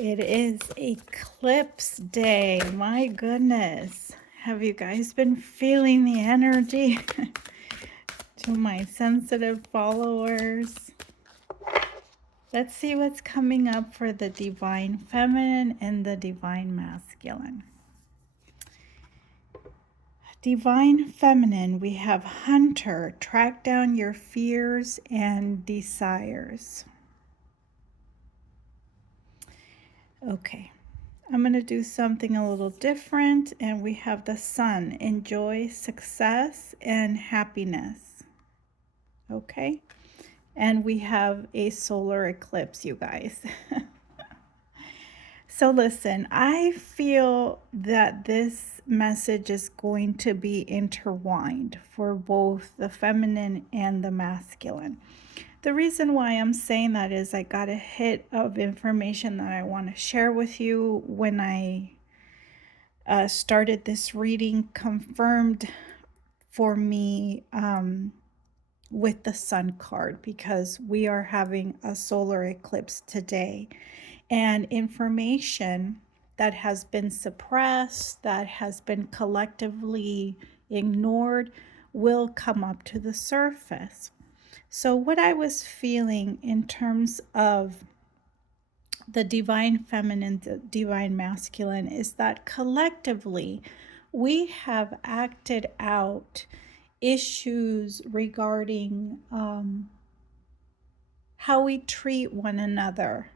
It is eclipse day. My goodness. Have you guys been feeling the energy? To my sensitive followers, let's see what's coming up for the divine feminine and the divine masculine. Divine feminine, we have hunter, track down your fears and desires. Okay. I'm going to do something a little different, and we have the sun, enjoy success and happiness. Okay, and we have a solar eclipse, you guys. So listen, I feel that this message is going to be intertwined for both the feminine and the masculine. The reason why I'm saying that is I got a hit of information that I want to share with you when I started this reading, confirmed for me with the sun card, because we are having a solar eclipse today, and information that has been suppressed, that has been collectively ignored, will come up to the surface. So what I was feeling in terms of the divine feminine, the divine masculine, is that collectively we have acted out issues regarding how we treat one another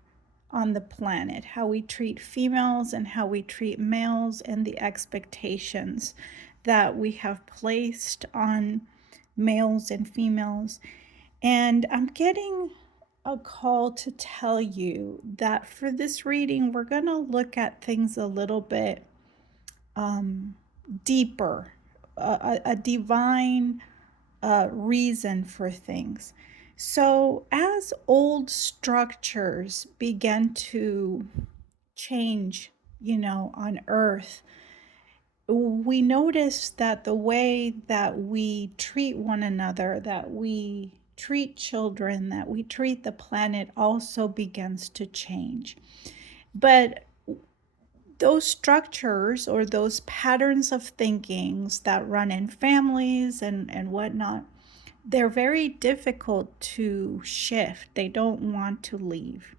on the planet, how we treat females and how we treat males, and the expectations that we have placed on males and females. And I'm getting a call to tell you that for this reading, we're going to look at things a little bit deeper, a divine reason for things. So as old structures began to change, on Earth, we noticed that the way that we treat one another, that we treat children, that we treat the planet also begins to change. But those structures or those patterns of thinkings that run in families and whatnot, they're very difficult to shift. They don't want to leave.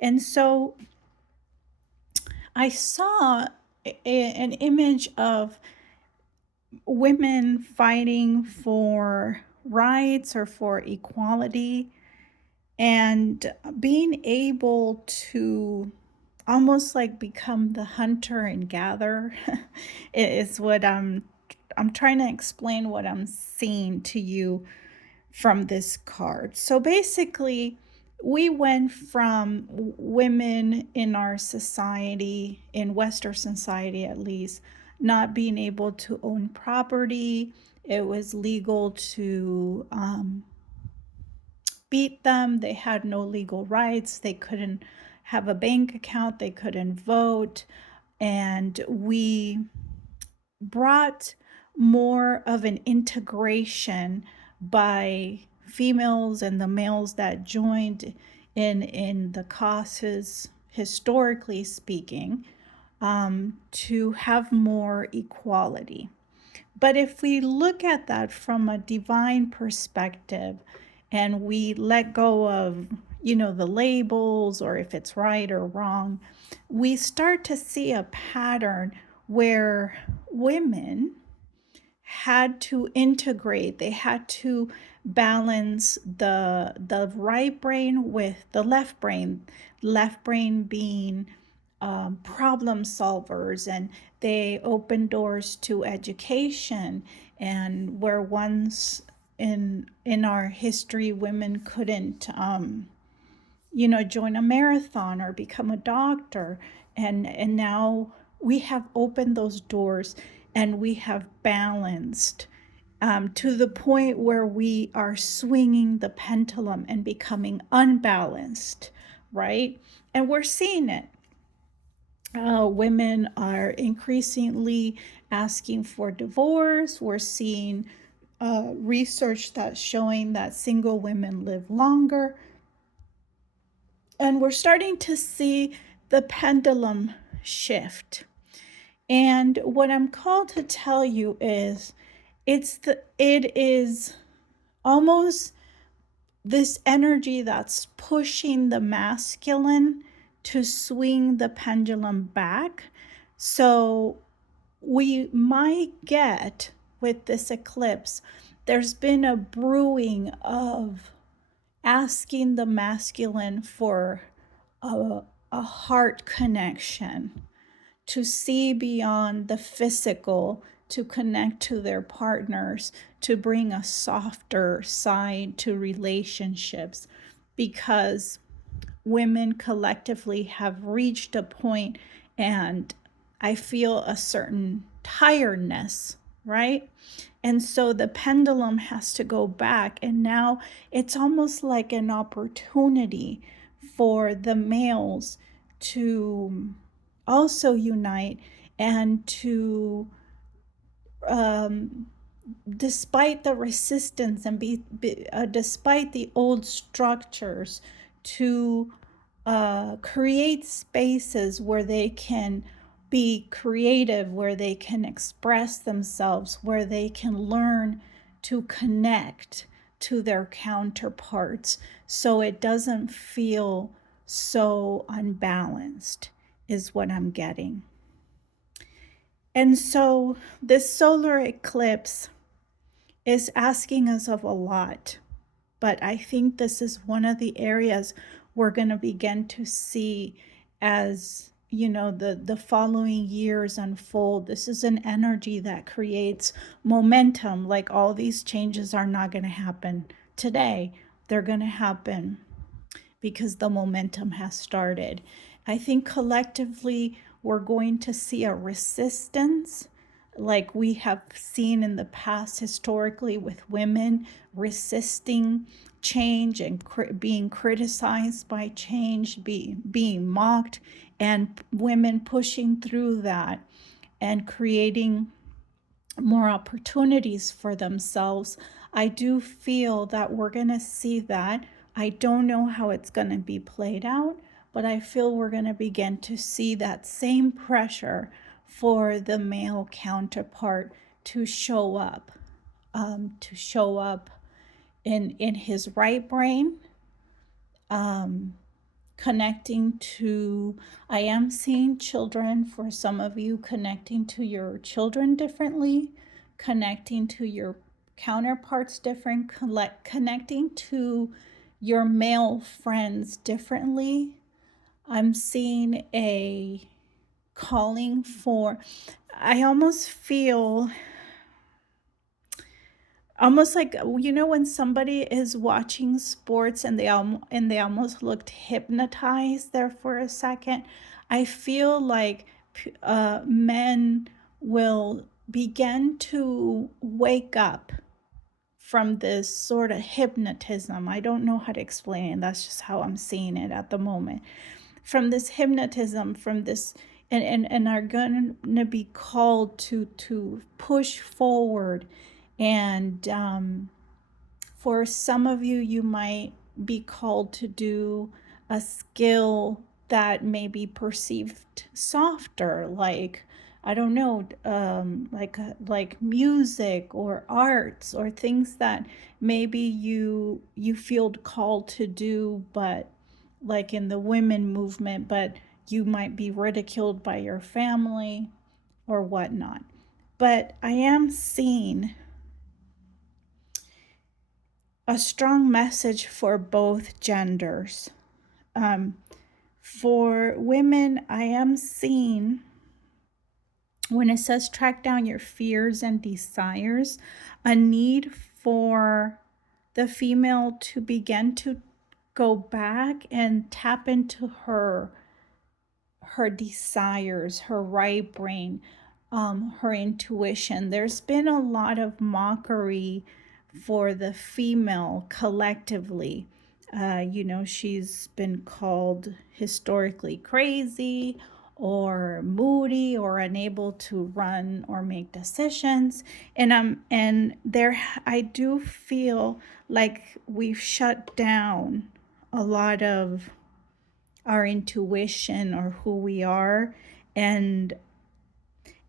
And so I saw an image of women fighting for rights or for equality, and being able to almost like become the hunter and gatherer is what I'm trying to explain what I'm seeing to you from this card. So basically, we went from women in our society, in Western society at least, not being able to own property. It was legal to beat them. They had no legal rights. They couldn't have a bank account. They couldn't vote. And we brought more of an integration by females and the males that joined in the causes, historically speaking, to have more equality. But if we look at that from a divine perspective, and we let go of, the labels or if it's right or wrong, we start to see a pattern where women had to integrate, they had to balance the right brain with the left brain being problem solvers, and they open doors to education. And where once in our history women couldn't join a marathon or become a doctor, and now we have opened those doors, and we have balanced to the point where we are swinging the pendulum and becoming unbalanced, right? And we're seeing it. Women are increasingly asking for divorce. We're seeing research that's showing that single women live longer. And we're starting to see the pendulum shift. And what I'm called to tell you is it is almost this energy that's pushing the masculine to swing the pendulum back. So we might get with this eclipse, there's been a brewing of asking the masculine for a heart connection, to see beyond the physical, to connect to their partners, to bring a softer side to relationships, because women collectively have reached a point, and I feel a certain tiredness, right? And so the pendulum has to go back, and now it's almost like an opportunity for the males to also unite and to despite the resistance and despite the old structures, to create spaces where they can be creative, where they can express themselves, where they can learn to connect to their counterparts so it doesn't feel so unbalanced, is what I'm getting. And so this solar eclipse is asking us of a lot, but I think this is one of the areas we're going to begin to see as, you know, the following years unfold. This is an energy that creates momentum. Like, all these changes are not going to happen today. They're going to happen because the momentum has started. I think collectively we're going to see a resistance, like we have seen in the past historically, with women resisting change and being criticized by change, being mocked, and women pushing through that and creating more opportunities for themselves. I do feel that we're going to see that. I don't know how it's going to be played out, but I feel we're going to begin to see that same pressure for the male counterpart to show up, in his right brain, connecting to, I am seeing children, for some of you, connecting to your children differently, connecting to your counterparts different, connecting to your male friends differently. I'm seeing a calling for, I almost feel almost like, you know, when somebody is watching sports and they almost looked hypnotized there for a second. I feel like men will begin to wake up from this sort of hypnotism. I don't know how to explain it. That's just how I'm seeing it at the moment. From this hypnotism, from this, and are going to be called to push forward. And for some of you, you might be called to do a skill that may be perceived softer, like, I don't know, like music or arts, or things that maybe you feel called to do, but like in the women movement, but you might be ridiculed by your family or whatnot. But I am seeing a strong message for both genders. For women, I am seeing, when it says track down your fears and desires, a need for the female to begin to go back and tap into her desires, her right brain, her intuition. There's been a lot of mockery for the female collectively. You know, she's been called historically crazy or moody or unable to run or make decisions. And there, I do feel like we've shut down a lot of our intuition or who we are. And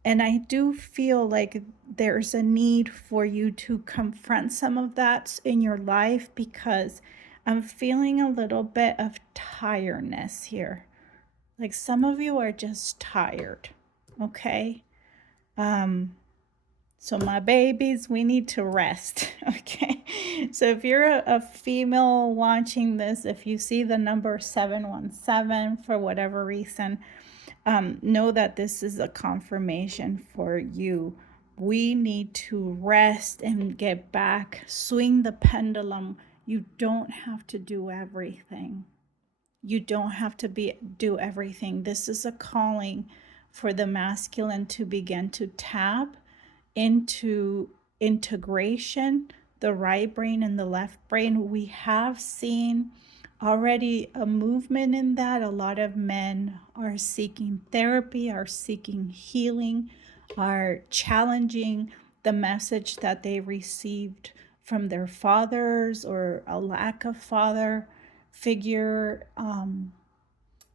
I do feel like there's a need for you to confront some of that in your life, because I'm feeling a little bit of tiredness here. Like some of you are just tired, okay? Um, so my babies, we need to rest, okay? So if you're a female watching this, if you see the number 717 for whatever reason, know that this is a confirmation for you. We need to rest and get back, swing the pendulum. You don't have to do everything. You don't have to do everything. This is a calling for the masculine to begin to tap into integration, the right brain and the left brain. We have seen already a movement in that. A lot of men are seeking therapy, are seeking healing, are challenging the message that they received from their fathers or a lack of father figure.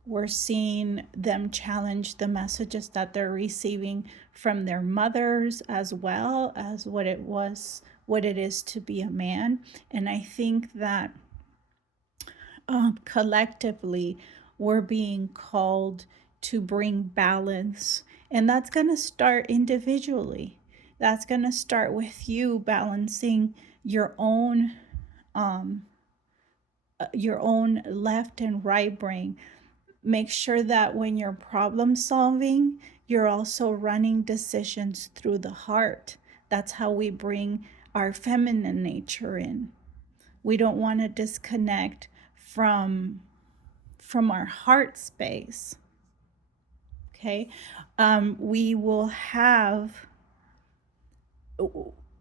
We're seeing them challenge the messages that they're receiving from their mothers, as well as what it is to be a man. And I think that collectively we're being called to bring balance, and that's going to start individually. That's going to start with you balancing um, your own left and right brain. Make sure that when you're problem solving, you're also running decisions through the heart. That's how we bring our feminine nature in. We don't want to disconnect from our heart space. Okay. We will have,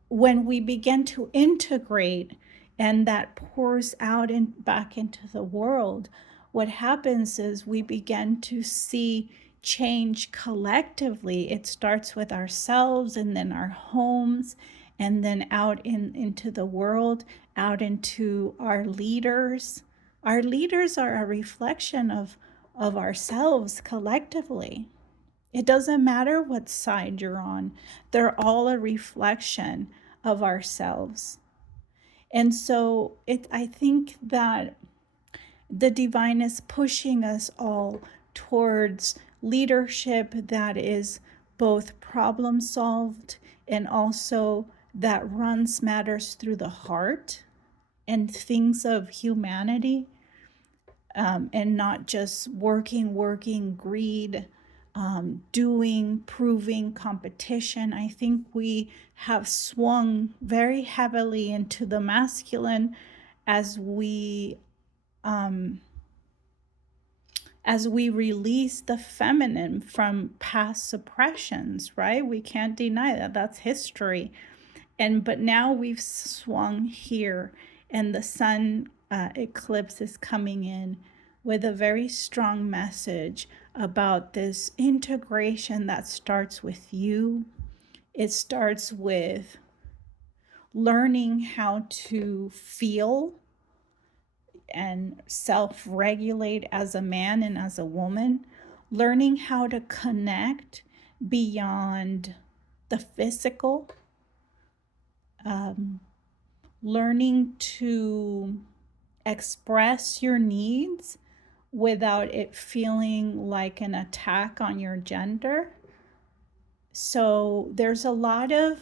when we begin to integrate and that pours out and back into the world, what happens is we begin to see change collectively. It starts with ourselves and then our homes, and then out into the world, out into our leaders. Our leaders are a reflection of ourselves collectively. It doesn't matter what side you're on, they're all a reflection of ourselves. And so I think that the divine is pushing us all towards leadership that is both problem solved and also that runs matters through the heart and things of humanity, and not just working, greed, doing, proving, competition. I think we have swung very heavily into the masculine as we release the feminine from past suppressions, right? We can't deny that. That's history. But now we've swung here, and the sun eclipse is coming in with a very strong message about this integration that starts with you. It starts with learning how to feel and self-regulate as a man and as a woman, learning how to connect beyond the physical, learning to express your needs without it feeling like an attack on your gender. So there's a lot of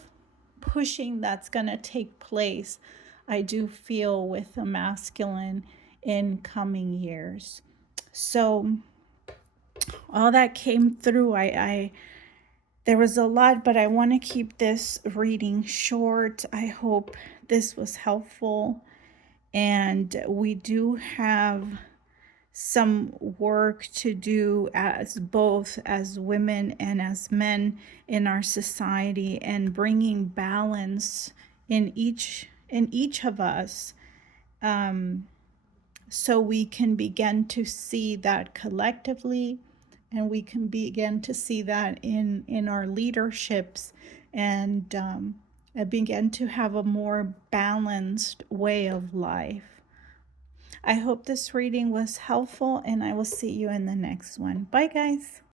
pushing that's going to take place, I do feel, with the masculine in coming years. So all that came through. There was a lot, but I want to keep this reading short. I hope this was helpful. And we do have some work to do as both as women and as men in our society, and bringing balance in each of us, so we can begin to see that collectively, and we can begin to see that in our leaderships, and begin to have a more balanced way of life. I hope this reading was helpful, and I will see you in the next one. Bye, guys.